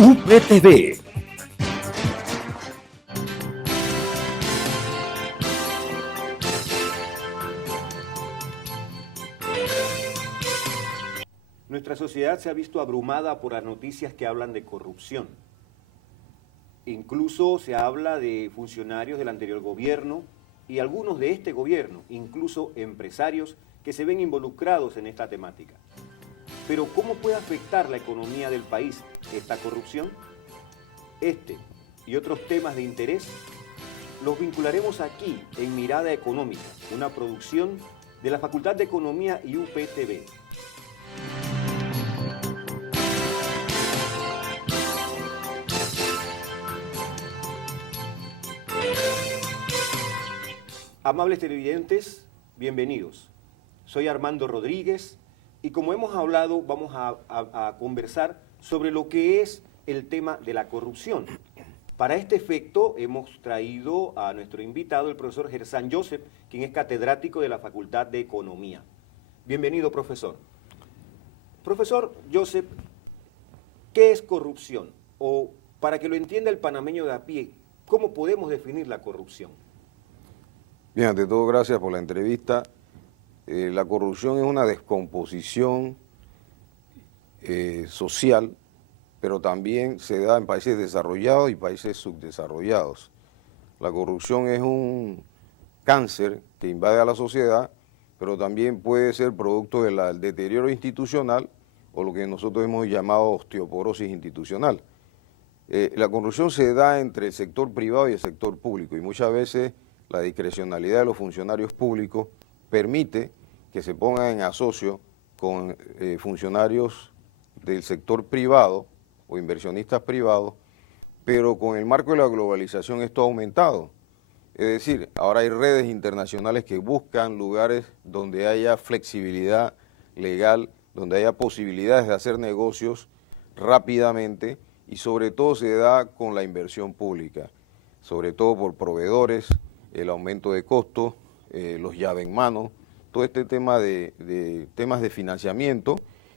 UPTV. Nuestra sociedad se ha visto abrumada por las noticias que hablan de corrupción. Incluso se habla de funcionarios del anterior gobierno y algunos de este gobierno, incluso empresarios que se ven involucrados en esta temática. Pero ¿cómo puede afectar la economía del país esta corrupción? Este y otros temas de interés los vincularemos aquí en Mirada Económica, una producción de la Facultad de Economía y UPTV. Amables televidentes, bienvenidos. Soy Armando Rodríguez y como hemos hablado, vamos a conversar sobre lo que es el tema de la corrupción. Para este efecto hemos traído a nuestro invitado, el profesor Gersán Joseph, quien es catedrático de la Facultad de Economía. Bienvenido, profesor. Profesor Joseph, ¿qué es corrupción? O para que lo entienda el panameño de a pie, ¿cómo podemos definir la corrupción? Bien, ante todo, gracias por la entrevista. La corrupción es una descomposición social, pero también se da en países desarrollados y países subdesarrollados. La corrupción es un cáncer que invade a la sociedad, pero también puede ser producto del deterioro institucional o lo que nosotros hemos llamado osteoporosis institucional. La corrupción se da entre el sector privado y el sector público y muchas veces la discrecionalidad de los funcionarios públicos permite que se pongan en asocio con funcionarios del sector privado o inversionistas privados, pero con el marco de la globalización esto ha aumentado. Es decir, ahora hay redes internacionales que buscan lugares donde haya flexibilidad legal, donde haya posibilidades de hacer negocios rápidamente y sobre todo se da con la inversión pública, sobre todo por proveedores, el aumento de costos, los llave en mano, todo este tema de temas de financiamiento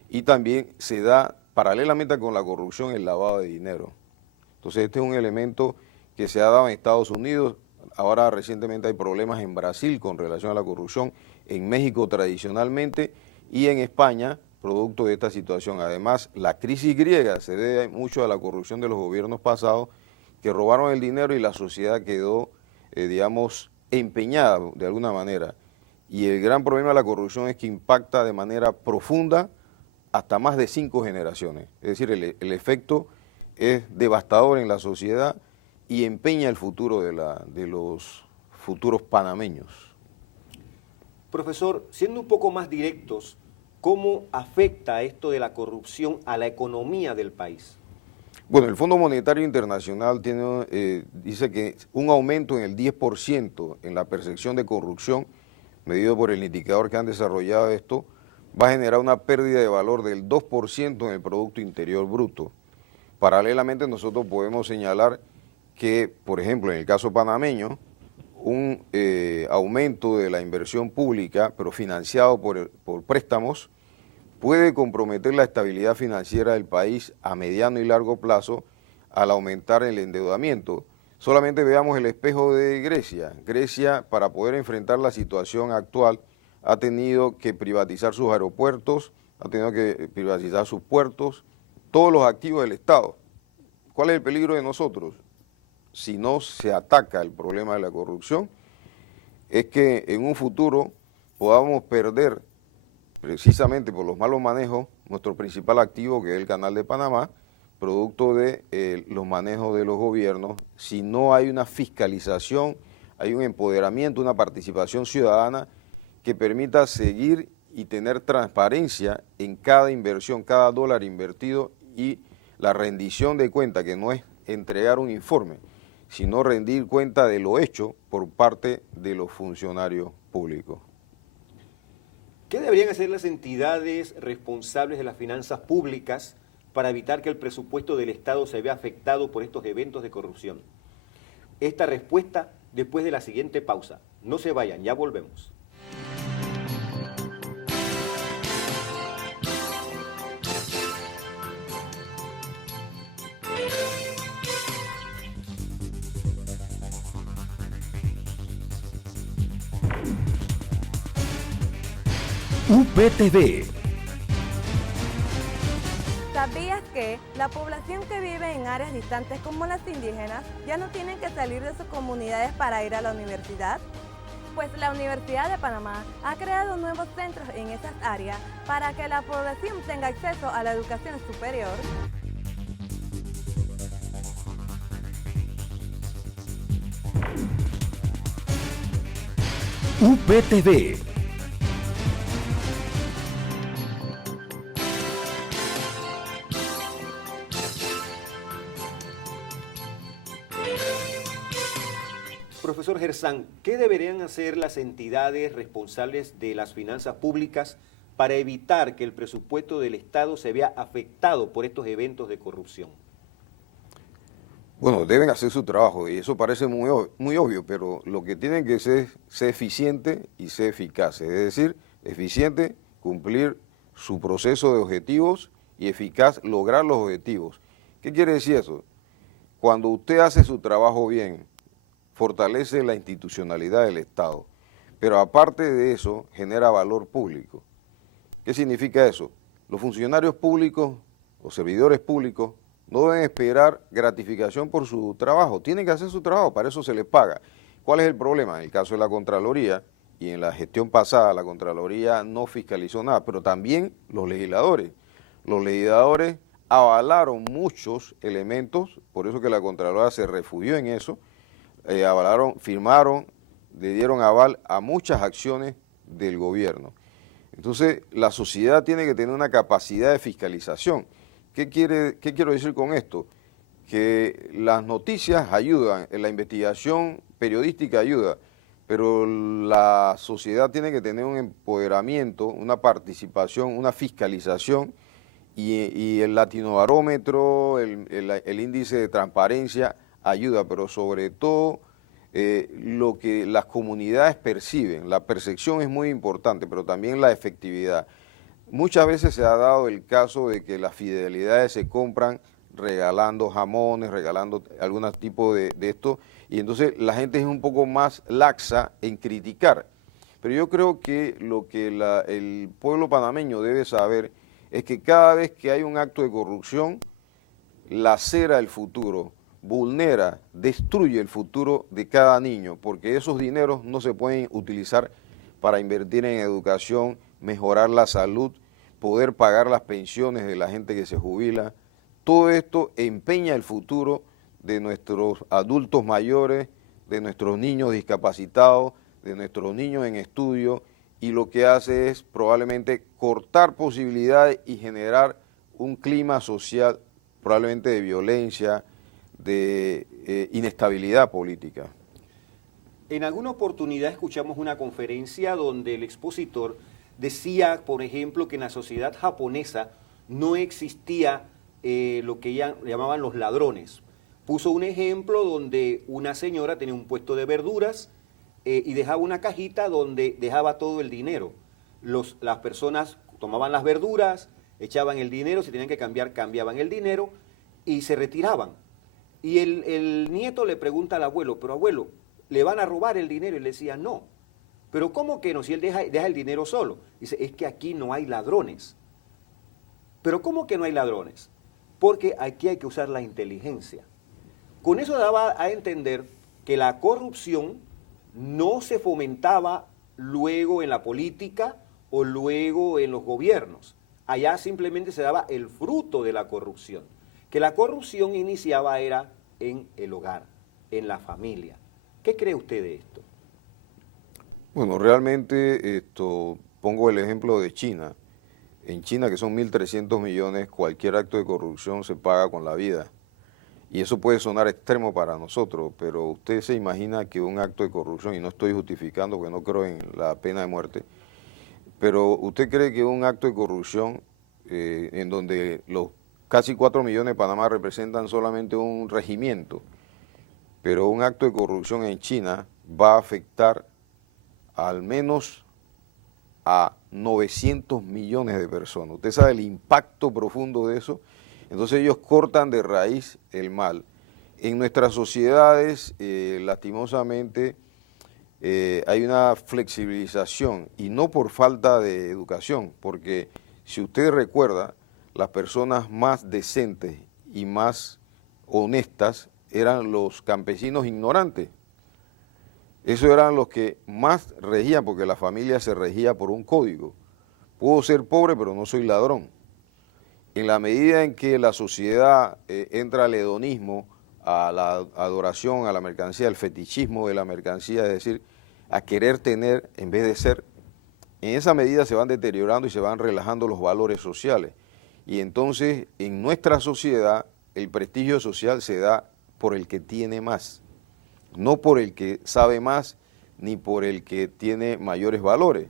y también se da paralelamente con la corrupción el lavado de dinero. Entonces este es un elemento que se ha dado en Estados Unidos, ahora recientemente hay problemas en Brasil con relación a la corrupción, en México tradicionalmente y en España producto de esta situación. Además la crisis griega se debe mucho a la corrupción de los gobiernos pasados que robaron el dinero y la sociedad quedó digamos, empeñada de alguna manera. Y el gran problema de la corrupción es que impacta de manera profunda hasta más de 5 generaciones. Es decir, el efecto es devastador en la sociedad y empeña el futuro de los futuros panameños. Profesor, siendo un poco más directos, ¿cómo afecta esto de la corrupción a la economía del país? Bueno, el Fondo Monetario Internacional dice que un aumento en el 10% en la percepción de corrupción, medido por el indicador que han desarrollado esto, va a generar una pérdida de valor del 2% en el Producto Interior Bruto. Paralelamente nosotros podemos señalar que, por ejemplo, en el caso panameño, un aumento de la inversión pública, pero financiado por préstamos, puede comprometer la estabilidad financiera del país a mediano y largo plazo al aumentar el endeudamiento. Solamente veamos el espejo de Grecia. Grecia, para poder enfrentar la situación actual, ha tenido que privatizar sus aeropuertos, ha tenido que privatizar sus puertos, todos los activos del Estado. ¿Cuál es el peligro de nosotros? Si no se ataca el problema de la corrupción, es que en un futuro podamos perder precisamente por los malos manejos, nuestro principal activo, que es el Canal de Panamá, producto de los manejos de los gobiernos. Si no hay una fiscalización, hay un empoderamiento, una participación ciudadana que permita seguir y tener transparencia en cada inversión, cada dólar invertido y la rendición de cuenta, que no es entregar un informe, sino rendir cuenta de lo hecho por parte de los funcionarios públicos. ¿Qué deberían hacer las entidades responsables de las finanzas públicas para evitar que el presupuesto del Estado se vea afectado por estos eventos de corrupción? Esta respuesta después de la siguiente pausa. No se vayan, ya volvemos. UPTV. ¿Sabías que la población que vive en áreas distantes como las indígenas ya no tienen que salir de sus comunidades para ir a la universidad? Pues la Universidad de Panamá ha creado nuevos centros en esas áreas para que la población tenga acceso a la educación superior. UPTV. Profesor Gersán, ¿qué deberían hacer las entidades responsables de las finanzas públicas para evitar que el presupuesto del Estado se vea afectado por estos eventos de corrupción? Bueno, deben hacer su trabajo y eso parece muy obvio, pero lo que tienen que ser eficiente y ser eficaces. Es decir, eficiente, cumplir su proceso de objetivos y eficaz, lograr los objetivos. ¿Qué quiere decir eso? Cuando usted hace su trabajo bien, fortalece la institucionalidad del Estado, pero aparte de eso, genera valor público. ¿Qué significa eso? Los funcionarios públicos, los servidores públicos, no deben esperar gratificación por su trabajo, tienen que hacer su trabajo, para eso se les paga. ¿Cuál es el problema? En el caso de la Contraloría, y en la gestión pasada la Contraloría no fiscalizó nada, pero también los legisladores. Los legisladores avalaron muchos elementos, por eso que la Contraloría se refugió en eso, avalaron, firmaron, le dieron aval a muchas acciones del gobierno. Entonces, la sociedad tiene que tener una capacidad de fiscalización. ¿Qué quiero decir con esto? Que las noticias ayudan, la investigación periodística ayuda, pero la sociedad tiene que tener un empoderamiento, una participación, una fiscalización, y el latinobarómetro, el índice de transparencia ayuda, pero sobre todo lo que las comunidades perciben, la percepción es muy importante, pero también la efectividad. Muchas veces se ha dado el caso de que las fidelidades se compran regalando jamones, regalando algún tipo de esto, y entonces la gente es un poco más laxa en criticar. Pero yo creo que lo que el pueblo panameño debe saber es que cada vez que hay un acto de corrupción, lacera el futuro, vulnera, destruye el futuro de cada niño, porque esos dineros no se pueden utilizar para invertir en educación, mejorar la salud, poder pagar las pensiones de la gente que se jubila. Todo esto empeña el futuro de nuestros adultos mayores, de nuestros niños discapacitados, de nuestros niños en estudio, y lo que hace es probablemente cortar posibilidades y generar un clima social probablemente de violencia, de inestabilidad política. En alguna oportunidad escuchamos una conferencia donde el expositor decía, por ejemplo, que en la sociedad japonesa no existía lo que llamaban los ladrones. Puso un ejemplo donde una señora tenía un puesto de verduras y dejaba una cajita donde dejaba todo el dinero. Las personas tomaban las verduras, echaban el dinero, si tenían que cambiar, cambiaban el dinero y se retiraban. Y el nieto le pregunta al abuelo, pero abuelo, ¿le van a robar el dinero? Y le decía, no. Pero ¿cómo que no? Si él deja el dinero solo. Dice, es que aquí no hay ladrones. Pero ¿cómo que no hay ladrones? Porque aquí hay que usar la inteligencia. Con eso daba a entender que la corrupción no se fomentaba luego en la política o luego en los gobiernos. Allá simplemente se daba el fruto de la corrupción. Que la corrupción iniciaba era en el hogar, en la familia. ¿Qué cree usted de esto? Bueno, realmente pongo el ejemplo de China. En China, que son 1.300 millones, cualquier acto de corrupción se paga con la vida. Y eso puede sonar extremo para nosotros, pero usted se imagina que un acto de corrupción, y no estoy justificando porque no creo en la pena de muerte, pero usted cree que un acto de corrupción en donde los casi 4 millones de Panamá representan solamente un regimiento, pero un acto de corrupción en China va a afectar al menos a 900 millones de personas. Usted sabe el impacto profundo de eso. Entonces ellos cortan de raíz el mal. En nuestras sociedades, lastimosamente, hay una flexibilización y no por falta de educación, porque si usted recuerda, las personas más decentes y más honestas eran los campesinos ignorantes. Esos eran los que más regían, porque la familia se regía por un código. Puedo ser pobre, pero no soy ladrón. En la medida en que la sociedad entra al hedonismo, a la adoración a la mercancía, al fetichismo de la mercancía, es decir, a querer tener en vez de ser, en esa medida se van deteriorando y se van relajando los valores sociales. Y entonces en nuestra sociedad el prestigio social se da por el que tiene más, no por el que sabe más ni por el que tiene mayores valores,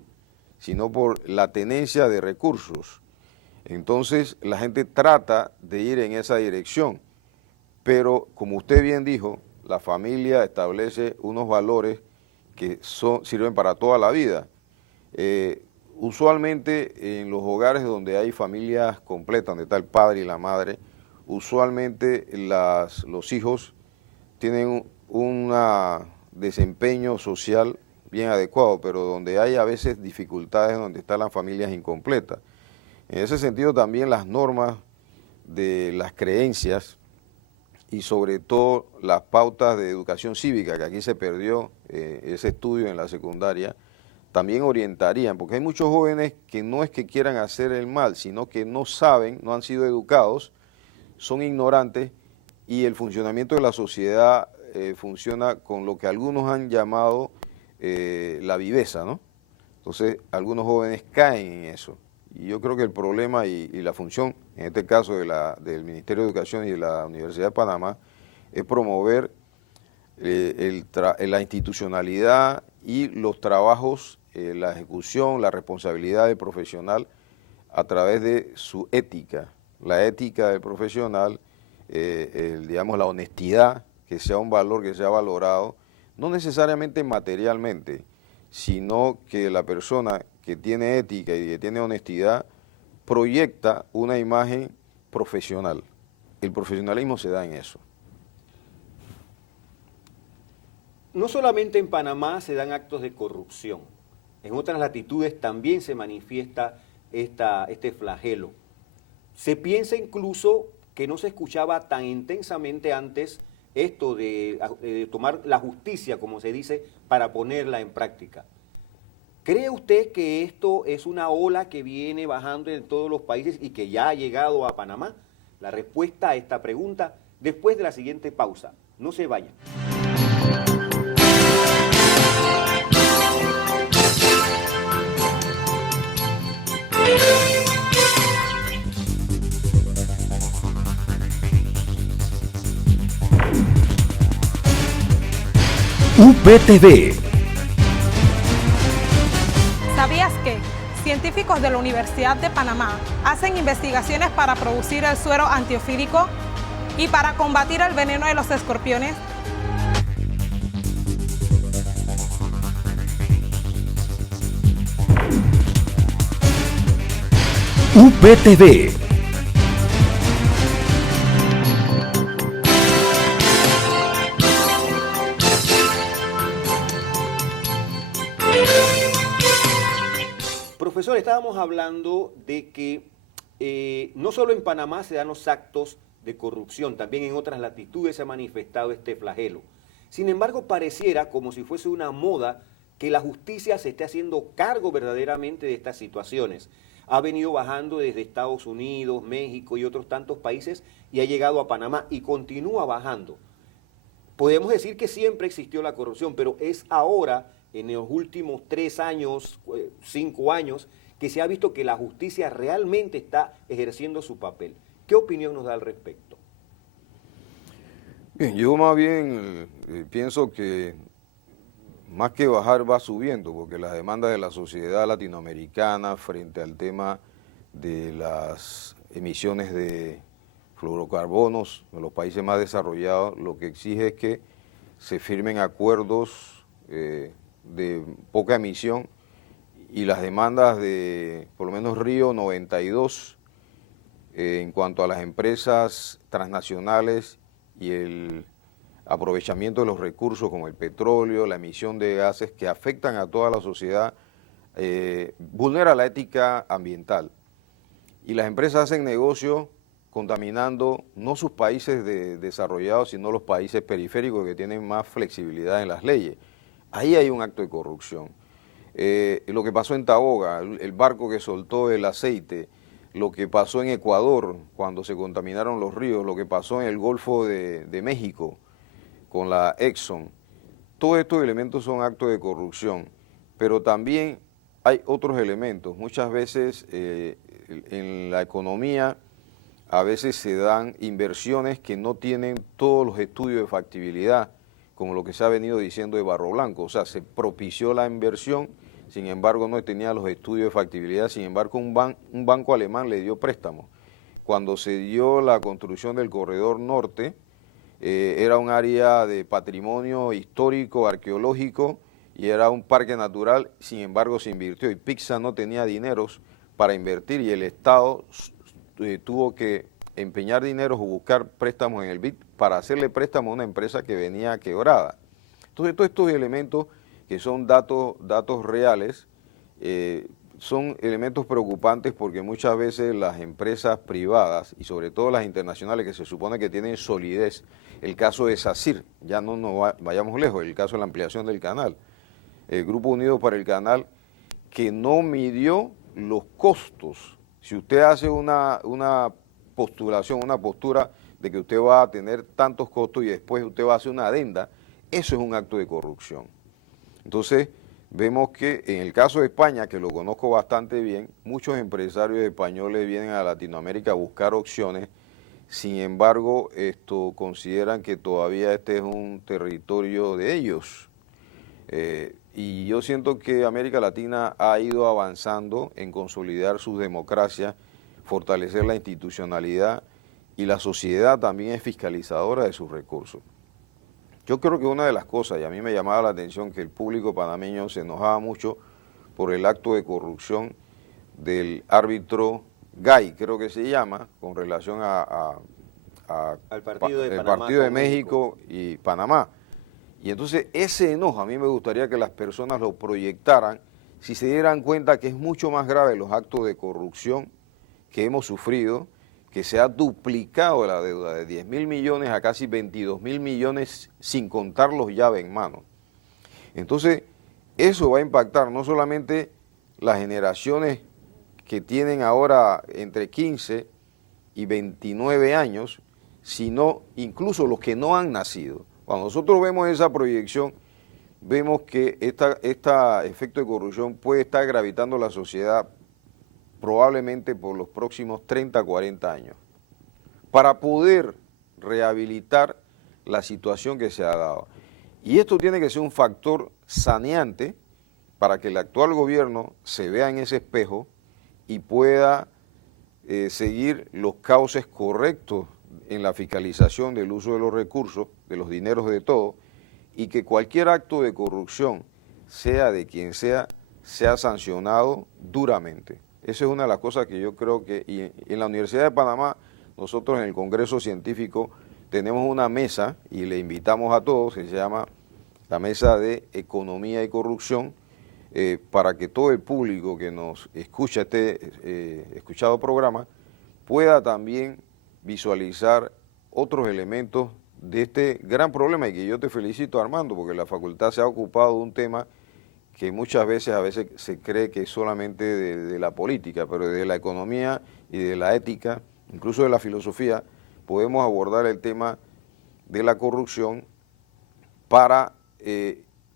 sino por la tenencia de recursos. Entonces la gente trata de ir en esa dirección, pero como usted bien dijo, la familia establece unos valores que sirven para toda la vida. Usualmente en los hogares donde hay familias completas, donde está el padre y la madre, usualmente los hijos tienen un desempeño social bien adecuado, pero donde hay a veces dificultades, donde están las familias incompletas. En ese sentido también las normas de las creencias y sobre todo las pautas de educación cívica, que aquí se perdió ese estudio en la secundaria, también orientarían, porque hay muchos jóvenes que no es que quieran hacer el mal, sino que no saben, no han sido educados, son ignorantes y el funcionamiento de la sociedad funciona con lo que algunos han llamado la viveza, ¿no? Entonces algunos jóvenes caen en eso. Y yo creo que el problema y la función, en este caso del Ministerio de Educación y de la Universidad de Panamá, es promover la institucionalidad y los trabajos, la ejecución, la responsabilidad del profesional a través de su ética. La ética del profesional, digamos la honestidad, que sea un valor que sea valorado, no necesariamente materialmente, sino que la persona que tiene ética y que tiene honestidad proyecta una imagen profesional. El profesionalismo se da en eso. No solamente en Panamá se dan actos de corrupción, en otras latitudes también se manifiesta este flagelo. Se piensa incluso que no se escuchaba tan intensamente antes esto de tomar la justicia, como se dice, para ponerla en práctica. ¿Cree usted que esto es una ola que viene bajando en todos los países y que ya ha llegado a Panamá? La respuesta a esta pregunta después de la siguiente pausa. No se vayan. UPTV. ¿Sabías que científicos de la Universidad de Panamá hacen investigaciones para producir el suero antiofídico y para combatir el veneno de los escorpiones? UPTV. Profesor, estábamos hablando de que no solo en Panamá se dan los actos de corrupción, también en otras latitudes se ha manifestado este flagelo. Sin embargo, pareciera como si fuese una moda que la justicia se esté haciendo cargo verdaderamente de estas situaciones. Ha venido bajando desde Estados Unidos, México y otros tantos países y ha llegado a Panamá y continúa bajando. Podemos decir que siempre existió la corrupción, pero es ahora, en los últimos 3 años, 5 años, que se ha visto que la justicia realmente está ejerciendo su papel. ¿Qué opinión nos da al respecto? Bien, yo más bien pienso que más que bajar va subiendo, porque las demandas de la sociedad latinoamericana frente al tema de las emisiones de fluorocarbonos en los países más desarrollados, lo que exige es que se firmen acuerdos de poca emisión y las demandas de, por lo menos Río 92, en cuanto a las empresas transnacionales y el aprovechamiento de los recursos como el petróleo, la emisión de gases que afectan a toda la sociedad, vulnera la ética ambiental. Y las empresas hacen negocio contaminando no sus países desarrollados, sino los países periféricos que tienen más flexibilidad en las leyes. Ahí hay un acto de corrupción. Lo que pasó en Taboga, el barco que soltó el aceite, lo que pasó en Ecuador cuando se contaminaron los ríos, lo que pasó en el Golfo de México con la Exxon, todos estos elementos son actos de corrupción, pero también hay otros elementos. Muchas veces en la economía a veces se dan inversiones que no tienen todos los estudios de factibilidad, como lo que se ha venido diciendo de Barro Blanco. O sea, se propició la inversión, sin embargo no tenía los estudios de factibilidad, sin embargo un banco alemán le dio préstamo. Cuando se dio la construcción del Corredor Norte, era un área de patrimonio histórico, arqueológico, y era un parque natural, sin embargo se invirtió, y Pixa no tenía dineros para invertir, y el Estado tuvo que empeñar dinero o buscar préstamos en el BID para hacerle préstamo a una empresa que venía quebrada. Entonces, todos estos elementos que son datos reales, son elementos preocupantes porque muchas veces las empresas privadas y sobre todo las internacionales que se supone que tienen solidez, el caso de SACIR, ya no nos vayamos lejos, el caso de la ampliación del canal, el Grupo Unido para el Canal, que no midió los costos. Si usted hace una postulación, una postura de que usted va a tener tantos costos y después usted va a hacer una adenda, eso es un acto de corrupción. Entonces, vemos que en el caso de España, que lo conozco bastante bien, muchos empresarios españoles vienen a Latinoamérica a buscar opciones, sin embargo, consideran que todavía este es un territorio de ellos. Y yo siento que América Latina ha ido avanzando en consolidar sus democracias, fortalecer la institucionalidad y la sociedad también es fiscalizadora de sus recursos. Yo creo que una de las cosas, y a mí me llamaba la atención que el público panameño se enojaba mucho por el acto de corrupción del árbitro Gay, creo que se llama, con relación al partido de el Panamá partido de con México y Panamá. Y entonces ese enojo a mí me gustaría que las personas lo proyectaran si se dieran cuenta que es mucho más grave los actos de corrupción que hemos sufrido, que se ha duplicado la deuda de 10.000 millones a casi 22.000 millones sin contar los llaves en mano. Entonces eso va a impactar no solamente las generaciones que tienen ahora entre 15 y 29 años, sino incluso los que no han nacido. Cuando nosotros vemos esa proyección, vemos que este efecto de corrupción puede estar gravitando la sociedad probablemente por los próximos 30, 40 años, para poder rehabilitar la situación que se ha dado. Y esto tiene que ser un factor saneante para que el actual gobierno se vea en ese espejo y pueda seguir los cauces correctos en la fiscalización del uso de los recursos, de los dineros de todos, y que cualquier acto de corrupción, sea de quien sea sancionado duramente. Esa es una de las cosas que yo creo que, y en la Universidad de Panamá, nosotros en el Congreso Científico tenemos una mesa, y le invitamos a todos, que se llama la Mesa de Economía y Corrupción, para que todo el público que nos escucha escuchado programa pueda también visualizar otros elementos de este gran problema, y que yo te felicito, Armando, porque la facultad se ha ocupado de un tema que muchas veces se cree que es solamente de la política, pero de la economía y de la ética, incluso de la filosofía, podemos abordar el tema de la corrupción para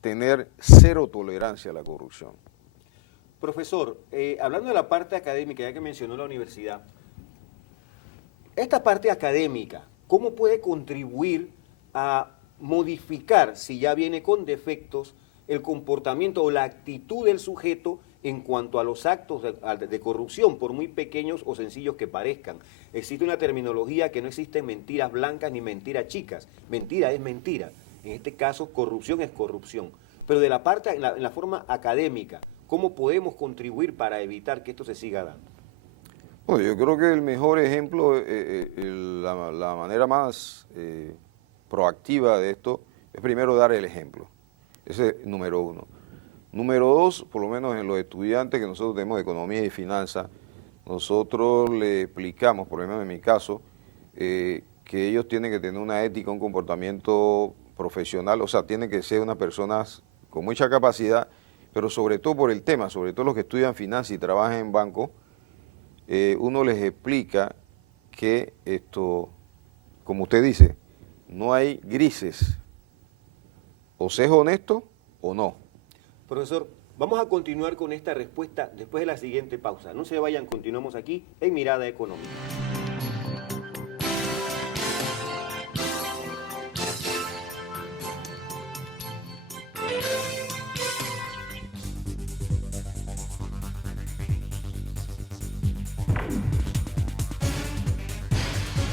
tener cero tolerancia a la corrupción. Profesor, hablando de la parte académica, ya que mencionó la universidad, esta parte académica, ¿cómo puede contribuir a modificar, si ya viene con defectos, el comportamiento o la actitud del sujeto en cuanto a los actos de corrupción, por muy pequeños o sencillos que parezcan? Existe una terminología que no existen mentiras blancas ni mentiras chicas. Mentira es mentira. En este caso, corrupción es corrupción. Pero de la parte, en la forma académica, ¿cómo podemos contribuir para evitar que esto se siga dando? Bueno, yo creo que el mejor ejemplo, la manera más proactiva de esto es primero dar el ejemplo. Ese es número uno. Número dos, por lo menos en los estudiantes que nosotros tenemos de economía y finanzas, nosotros le explicamos, por lo menos en mi caso, que ellos tienen que tener una ética, un comportamiento profesional, o sea, tienen que ser unas personas con mucha capacidad, pero sobre todo por el tema, sobre todo los que estudian finanzas y trabajan en banco, uno les explica que esto, como usted dice, no hay grises, o se es honesto o no. Profesor, vamos a continuar con esta respuesta después de la siguiente pausa. No se vayan, continuamos aquí en Mirada Económica.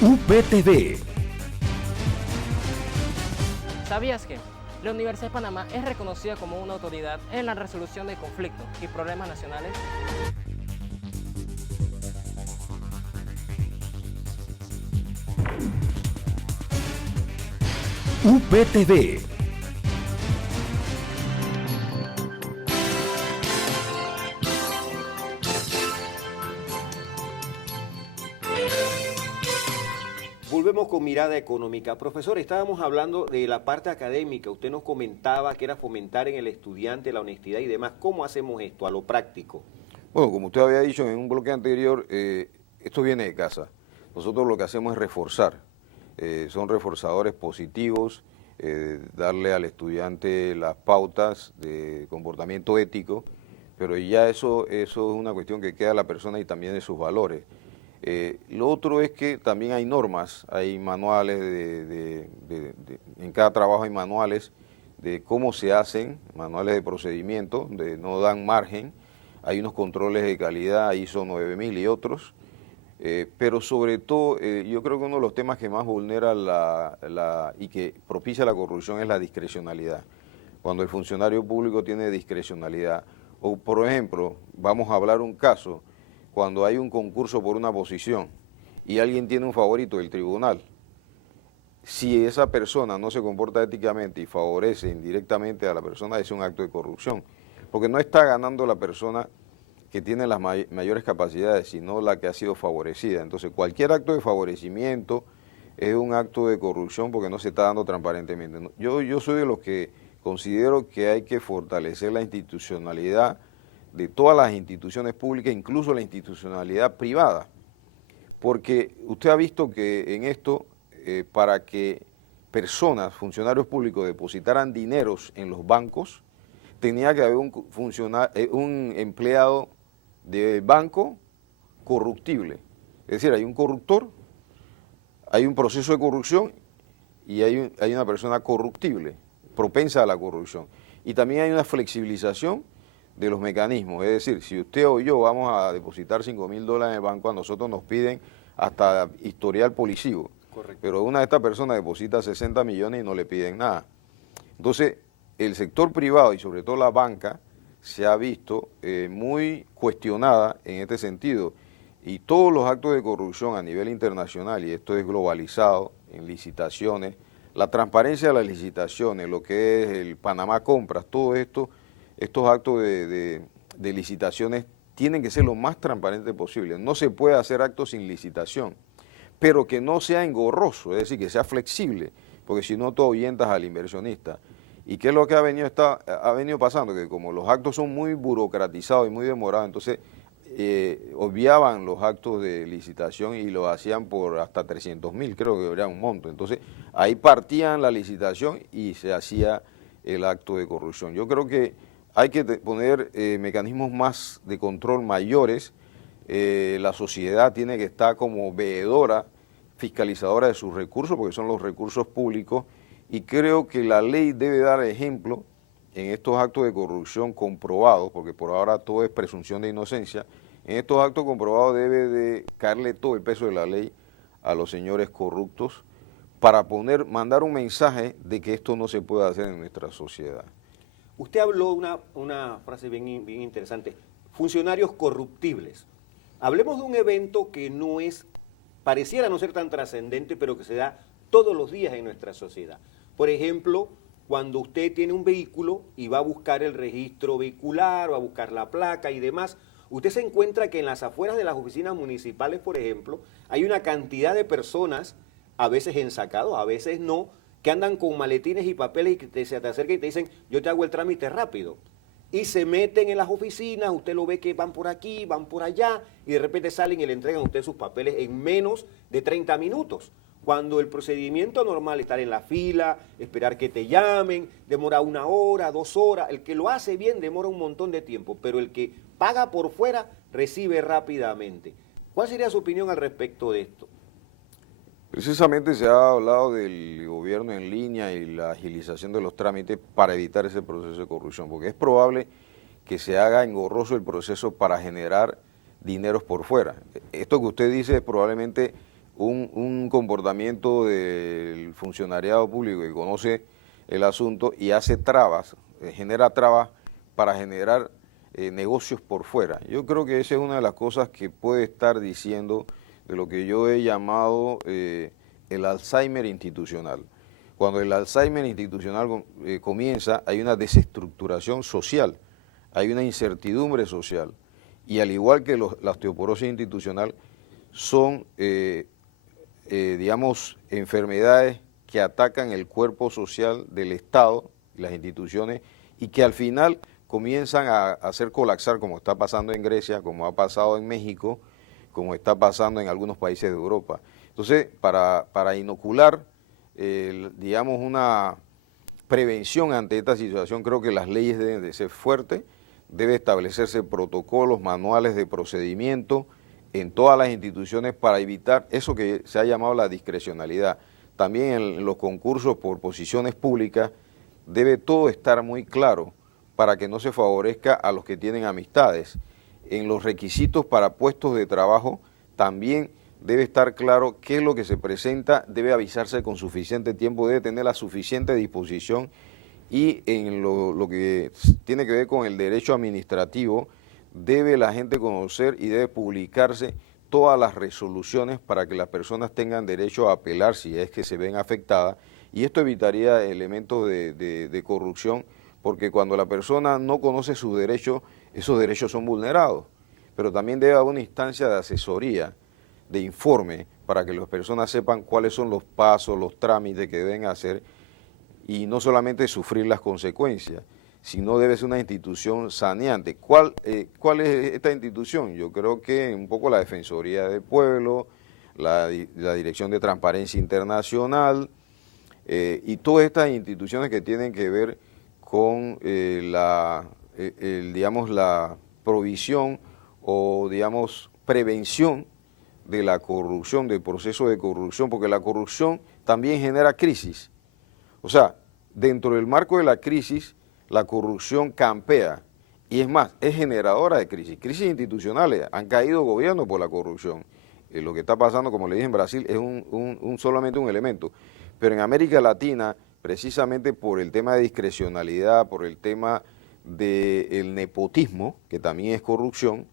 UPTV. ¿Sabías que la Universidad de Panamá es reconocida como una autoridad en la resolución de conflictos y problemas nacionales? UPTV. Volvemos con Mirada Económica. Profesor, estábamos hablando de la parte académica. Usted nos comentaba que era fomentar en el estudiante la honestidad y demás. ¿Cómo hacemos esto a lo práctico? Bueno, como usted había dicho en un bloque anterior, esto viene de casa. Nosotros lo que hacemos es reforzar. Son reforzadores positivos, darle al estudiante las pautas de comportamiento ético, pero ya eso es una cuestión que queda a la persona y también de sus valores. Lo otro es que también hay normas, hay manuales, en cada trabajo hay manuales de cómo se hacen, manuales de procedimiento, de no dan margen, hay unos controles de calidad, ISO 9000 y otros, pero sobre todo yo creo que uno de los temas que más vulnera y que propicia la corrupción es la discrecionalidad. Cuando el funcionario público tiene discrecionalidad, o por ejemplo, vamos a hablar un caso, cuando hay un concurso por una posición y alguien tiene un favorito del tribunal, si esa persona no se comporta éticamente y favorece indirectamente a la persona, es un acto de corrupción, porque no está ganando la persona que tiene las mayores capacidades, sino la que ha sido favorecida. Entonces, cualquier acto de favorecimiento es un acto de corrupción porque no se está dando transparentemente. Yo soy de los que considero que hay que fortalecer la institucionalidad de todas las instituciones públicas, incluso la institucionalidad privada, porque usted ha visto que en esto, para que personas, funcionarios públicos, depositaran dineros en los bancos, tenía que haber un empleado de banco corruptible. Es decir, hay un corruptor, hay un proceso de corrupción y hay una persona corruptible, propensa a la corrupción. Y también hay una flexibilización de los mecanismos, es decir, si usted o yo vamos a depositar $5.000 en el banco, a nosotros nos piden hasta historial policivo. Correcto. Pero una de estas personas deposita 60 millones y no le piden nada. Entonces, el sector privado y sobre todo la banca se ha visto muy cuestionada en este sentido, y todos los actos de corrupción a nivel internacional, y esto es globalizado en licitaciones, la transparencia de las licitaciones, lo que es el Panamá Compras, todo esto, estos actos de licitaciones tienen que ser lo más transparente posible. No se puede hacer actos sin licitación, pero que no sea engorroso, es decir, que sea flexible, porque si no tú ahuyentas al inversionista. ¿Y qué es lo que ha venido pasando? Que como los actos son muy burocratizados y muy demorados, entonces obviaban los actos de licitación y lo hacían por hasta 300.000, creo que era un monto. Entonces ahí partían la licitación y se hacía el acto de corrupción. Yo creo que hay que poner mecanismos más de control mayores. La sociedad tiene que estar como veedora, fiscalizadora de sus recursos, porque son los recursos públicos, y creo que la ley debe dar ejemplo en estos actos de corrupción comprobados, porque por ahora todo es presunción de inocencia. En estos actos comprobados debe de caerle todo el peso de la ley a los señores corruptos para mandar un mensaje de que esto no se puede hacer en nuestra sociedad. Usted habló una frase bien interesante, funcionarios corruptibles. Hablemos de un evento que pareciera no ser tan trascendente, pero que se da todos los días en nuestra sociedad. Por ejemplo, cuando usted tiene un vehículo y va a buscar el registro vehicular, va a buscar la placa y demás, usted se encuentra que en las afueras de las oficinas municipales, por ejemplo, hay una cantidad de personas, a veces ensacados, a veces no, que andan con maletines y papeles y que se te acercan y te dicen, yo te hago el trámite rápido. Y se meten en las oficinas, usted lo ve que van por aquí, van por allá, y de repente salen y le entregan a usted sus papeles en menos de 30 minutos. Cuando el procedimiento normal es estar en la fila, esperar que te llamen, demora 1 hora, 2 horas. El que lo hace bien demora un montón de tiempo, pero el que paga por fuera recibe rápidamente. ¿Cuál sería su opinión al respecto de esto? Precisamente se ha hablado del gobierno en línea y la agilización de los trámites para evitar ese proceso de corrupción, porque es probable que se haga engorroso el proceso para generar dineros por fuera. Esto que usted dice es probablemente un comportamiento del funcionariado público que conoce el asunto y hace trabas, genera trabas para generar negocios por fuera. Yo creo que esa es una de las cosas que puede estar diciendo de lo que yo he llamado el Alzheimer institucional. Cuando el Alzheimer institucional comienza, hay una desestructuración social, hay una incertidumbre social, y al igual que la osteoporosis institucional, son, digamos, enfermedades que atacan el cuerpo social del Estado y las instituciones, y que al final comienzan a hacer colapsar, como está pasando en Grecia, como ha pasado en México, como está pasando en algunos países de Europa. Entonces, para inocular, digamos, una prevención ante esta situación, creo que las leyes deben de ser fuertes, debe establecerse protocolos, manuales de procedimiento en todas las instituciones para evitar eso que se ha llamado la discrecionalidad. También en los concursos por posiciones públicas debe todo estar muy claro para que no se favorezca a los que tienen amistades. En los requisitos para puestos de trabajo también debe estar claro qué es lo que se presenta, debe avisarse con suficiente tiempo, debe tener la suficiente disposición, y en lo que tiene que ver con el derecho administrativo, debe la gente conocer y debe publicarse todas las resoluciones para que las personas tengan derecho a apelar si es que se ven afectadas, y esto evitaría elementos de corrupción, porque cuando la persona no conoce sus derechos, esos derechos son vulnerados. Pero también debe haber una instancia de asesoría, de informe, para que las personas sepan cuáles son los pasos, los trámites que deben hacer, y no solamente sufrir las consecuencias, sino debe ser una institución saneante. ¿Cuál es esta institución? Yo creo que un poco la Defensoría del Pueblo, la Dirección de Transparencia Internacional, y todas estas instituciones que tienen que ver con digamos, la provisión o, digamos, prevención de la corrupción, del proceso de corrupción, porque la corrupción también genera crisis. O sea, dentro del marco de la crisis, la corrupción campea, y es más, es generadora de crisis institucionales. Han caído gobiernos por la corrupción. Lo que está pasando, como le dije, en Brasil es solamente un elemento, pero en América Latina, precisamente por el tema de discrecionalidad, por el tema del nepotismo, que también es corrupción,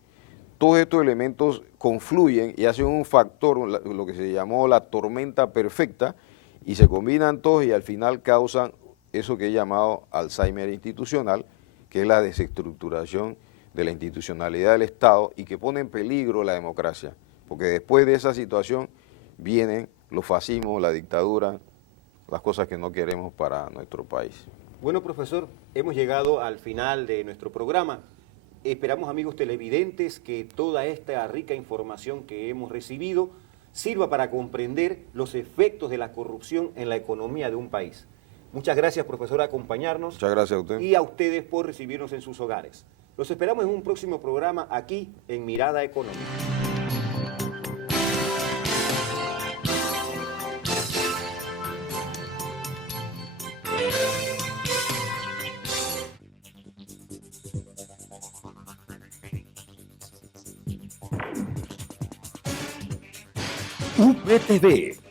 todos estos elementos confluyen y hacen un factor, lo que se llamó la tormenta perfecta, y se combinan todos y al final causan eso que he llamado Alzheimer institucional, que es la desestructuración de la institucionalidad del Estado y que pone en peligro la democracia, porque después de esa situación vienen los fascismos, la dictadura, las cosas que no queremos para nuestro país. Bueno, profesor, hemos llegado al final de nuestro programa. Esperamos, amigos televidentes, que toda esta rica información que hemos recibido sirva para comprender los efectos de la corrupción en la economía de un país. Muchas gracias, profesor, por acompañarnos. Muchas gracias a usted. Y a ustedes por recibirnos en sus hogares. Los esperamos en un próximo programa aquí en Mirada Económica. UPTV